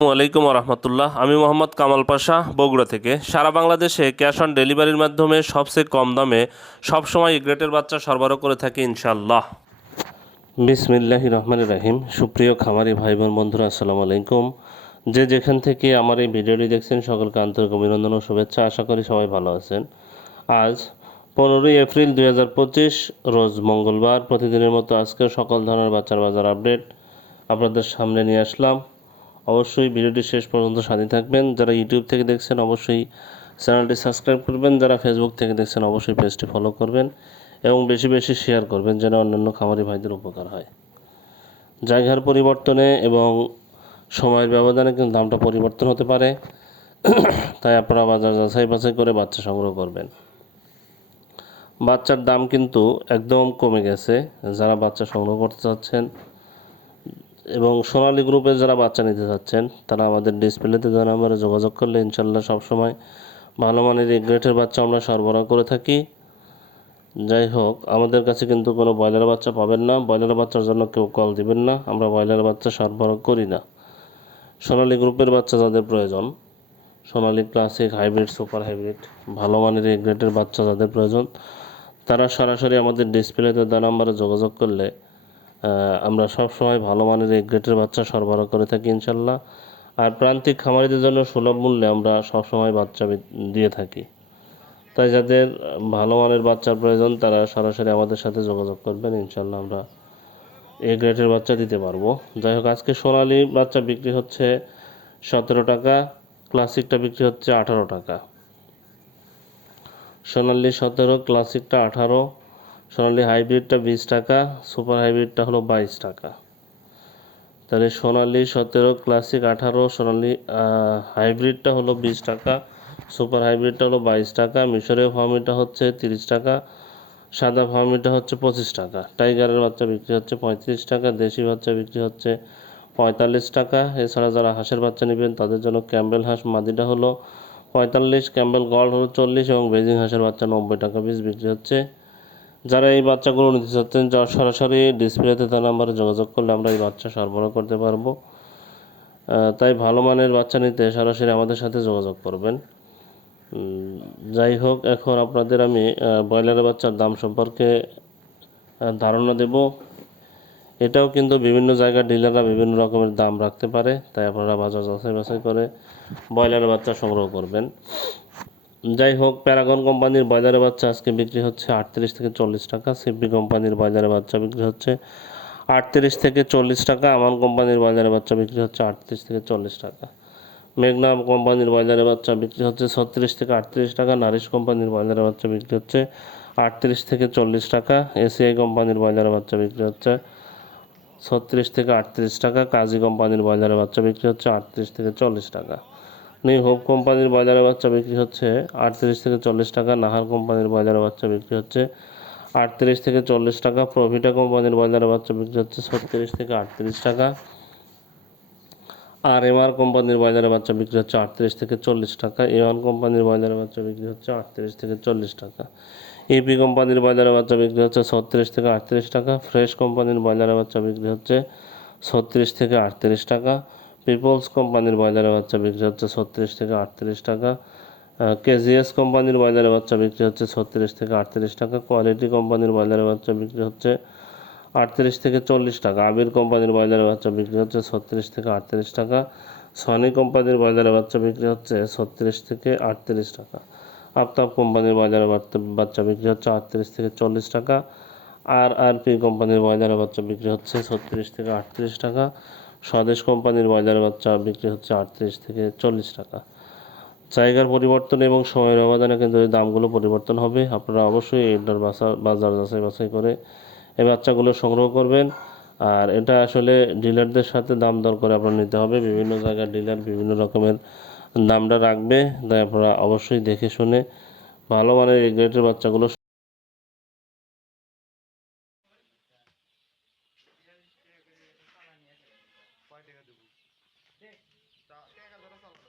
আসসালামু আলাইকুম রহমতুল্লাহ। আমি মোহাম্মদ কামাল পাশা, বগুড়া থেকে। সারা বাংলাদেশে ক্যাশ অন ডেলিভারির মাধ্যমে সবচেয়ে কম দামে সবসময় গ্রেটের বাচ্চা সরবরাহ করে থাকি ইনশাল্লাহ। বিসমিল্লাহির রহমানির রহিম। সুপ্রিয় খামারি ভাই বোন বন্ধুরা, আসসালামু আলাইকুম। যে যেখান থেকে আমার এই ভিডিওটি দেখছেন সকলকে আন্তরিক অভিনন্দন ও শুভেচ্ছা। আশা করি সবাই ভালো আছেন। আজ 15ই এপ্রিল 2025 রোজ মঙ্গলবার। প্রতিদিনের মতো আজকেও সকল ধরনের বাচ্চার বাজার আপডেট আপনাদের সামনে নিয়ে আসলাম। অবশ্যই ভিডিওটি শেষ পর্যন্ত সাথে থাকবেন। যারা ইউটিউব থেকে দেখছেন অবশ্যই চ্যানেলটি সাবস্ক্রাইব করবেন, যারা ফেসবুক থেকে দেখছেন অবশ্যই পেজটি ফলো করবেন এবং বেশি বেশি শেয়ার করবেন যেন অন্যান্য খামারি ভাইদের উপকার হয়। জায়গার পরিবর্তনে এবং সময়ের ব্যবধানে কিন্তু দামটা পরিবর্তন হতে পারে, তাই আপনারা বাজার যাচাই বাছাই করে বাচ্চা সংগ্রহ করবেন। বাচ্চার দাম কিন্তু একদম কমে গেছে। যারা বাচ্চা সংগ্রহ করতে চাচ্ছেন এবং সোনালী গ্রুপে যারা বাচ্চা নিতে চাচ্ছেন তারা আমাদের ডিসপ্লেতে দেওয়া নাম্বারে যোগাযোগ করলে ইনশাল্লাহ সবসময় ভালো মানের এই গ্রেটের বাচ্চা আমরা সরবরাহ করে থাকি। যাই হোক, আমাদের কাছে কিন্তু কোনো ব্রয়লার বাচ্চা পাবেন না। ব্রয়লার বাচ্চার জন্য কেউ কল দিবেন না, আমরা ব্রয়লার বাচ্চা সরবরাহ করি না। সোনালী গ্রুপের বাচ্চা যাদের প্রয়োজন, সোনালী ক্লাসিক, হাইব্রিড, সুপার হাইব্রিড, ভালো মানের এই গ্রেটের বাচ্চা যাদের প্রয়োজন, তারা সরাসরি আমাদের ডিসপ্লেতে দেওয়া নাম্বারে যোগাযোগ করলে আমরা সব সময় ভালো মানের এই গ্রেটের বাচ্চা সরবরাহ করে থাকি ইনশাল্লাহ। আর প্রান্তিক খামারিদের জন্য সুলভ মূল্যে আমরা সবসময় বাচ্চা দিয়ে থাকি। তাই যাদের ভালো মানের বাচ্চার প্রয়োজন তারা সরাসরি আমাদের সাথে যোগাযোগ করবেন, ইনশাল্লাহ আমরা এই গ্রেটের বাচ্চা দিতে পারবো। যাই হোক, আজকে সোনালি বাচ্চা বিক্রি হচ্ছে 17 টাকা, ক্লাসিকটা বিক্রি হচ্ছে 18 টাকা। সোনালি 17, ক্লাসিকটা 18, সোনালি হাইব্রিডটা 20 টাকা, সুপার হাইব্রিডটা হলো 22 টাকা। তাহলে সোনালি 17, ক্লাসিক 18, সোনালি হাইব্রিডটা হলো 20 টাকা, সুপার হাইব্রিডটা হলো 22 টাকা, মিশরীয় ফার্মিটা হচ্ছে 30 টাকা, সাদা ফার্মিটা হচ্ছে 25 টাকা, টাইগারের বাচ্চা বিক্রি হচ্ছে 35 টাকা, দেশি বাচ্চা বিক্রি হচ্ছে 45 টাকা। এছাড়া যারা হাঁসের বাচ্চা নেবেন তাদের জন্য ক্যাম্বেল হাঁস মাদিটা হলো 45, ক্যাম্বেল গল্ড হলো 40 এবং বেজিং হাঁসের বাচ্চা 90 টাকা পিস বিক্রি হচ্ছে। যারা এই বাচ্চাগুলো নিতে চাচ্ছেন যা সরাসরি ডিসপ্লেতে তার নাম্বারে যোগাযোগ করলে আমরা এই বাচ্চা সরবরাহ করতে পারবো। তাই ভালো মানের বাচ্চা নিতে সরাসরি আমাদের সাথে যোগাযোগ করবেন। যাই হোক, এখন আপনাদের আমি ব্রয়লারের বাচ্চার দাম সম্পর্কে ধারণা দেব। এটাও কিন্তু বিভিন্ন জায়গার ডিলাররা বিভিন্ন রকমের দাম রাখতে পারে, তাই আপনারা বাজার যাচাই বাছাই করে ব্রয়লারের বাচ্চা সংগ্রহ করবেন। যাই হোক, প্যারাগন কোম্পানির ব্রয়লারের বাচ্চা আজকে বিক্রি হচ্ছে 38 থেকে 40 টাকা, সিপি কোম্পানির ব্রয়লারের বাচ্চা বিক্রি হচ্ছে 38 থেকে 40 টাকা, আমান কোম্পানির ব্রয়লারের বাচ্চা বিক্রি হচ্ছে 38 থেকে 40 টাকা, মেঘনা কোম্পানির ব্রয়লারের বাচ্চা বিক্রি হচ্ছে 36 থেকে 38 টাকা, নারিশ কোম্পানির ব্রয়লারের বাচ্চা বিক্রি হচ্ছে 38 থেকে 40 টাকা, এসিআই কোম্পানির ব্রয়লারের বাচ্চা বিক্রি হচ্ছে 36 থেকে 38 টাকা, কাজী কোম্পানির ব্রয়লারের বাচ্চা বিক্রি হচ্ছে 38 থেকে 40 টাকা, নিউ হোপ কোম্পানির ব্রয়লারের বাচ্চা বিক্রি হচ্ছে 38 থেকে 40 টাকা, নাহার কোম্পানির ব্রয়লারের বাচ্চা বিক্রি হচ্ছে 38 থেকে 40 টাকা, প্রভিটা কোম্পানির ব্রয়লারের বাচ্চা বিক্রি হচ্ছে 36 থেকে 38 টাকা, আর এমআর কোম্পানির ব্রয়লারের বাচ্চা বিক্রি হচ্ছে 38 থেকে 40 টাকা, এওয়ান কোম্পানির ব্রয়লারের বাচ্চা বিক্রি হচ্ছে 38 থেকে 40 টাকা, ইপি কোম্পানির ব্রয়লারের বাচ্চা বিক্রি হচ্ছে 36 থেকে 38 টাকা, ফ্রেশ কোম্পানির ব্রয়লারের বাচ্চা বিক্রি হচ্ছে 36 থেকে 38 টাকা, পিপলস কোম্পানির ব্রয়লারের বাচ্চা বিক্রি হচ্ছে 36 থেকে 38 টাকা, কেজিএস কোম্পানির ব্রয়লারের বাচ্চা বিক্রি হচ্ছে 36 থেকে 38 টাকা, কোয়ালিটি কোম্পানির ব্রয়লারের বাচ্চা বিক্রি হচ্ছে 38 থেকে 40 টাকা, আবির কোম্পানির ব্রয়লারের বাচ্চা বিক্রি হচ্ছে 36 থেকে 38 টাকা, সনি কোম্পানির ব্রয়লারের বাচ্চা বিক্রি হচ্ছে 36 থেকে 38 টাকা, আফতাব কোম্পানির ব্রয়লারের বাচ্চা বিক্রি হচ্ছে 38 থেকে 40 টাকা, আরআরপি কোম্পানির ব্রয়লারের বাচ্চা বিক্রি হচ্ছে 36 থেকে 38 টাকা, স্বদেশ কোম্পানির ব্রয়লারের বাচ্চা বিক্রি হচ্ছে 38 থেকে 40 টাকা। জায়গার পরিবর্তন এবং সময়ের ব্যবধানে কিন্তু এই দামগুলো পরিবর্তন হবে। আপনারা অবশ্যই এটার বাজার যাচাই বাছাই করে এই বাচ্চাগুলো সংগ্রহ করবেন। আর এটা আসলে ডিলারদের সাথে দাম দর করে আপনার নিতে হবে। বিভিন্ন জায়গার ডিলার বিভিন্ন রকমের দামটা রাখবে, তাই আপনারা অবশ্যই দেখে শুনে ভালো মানের এই গ্রেডের বাচ্চাগুলো কয় টাকা দেবো? তা টাকা ধরো চালাবো।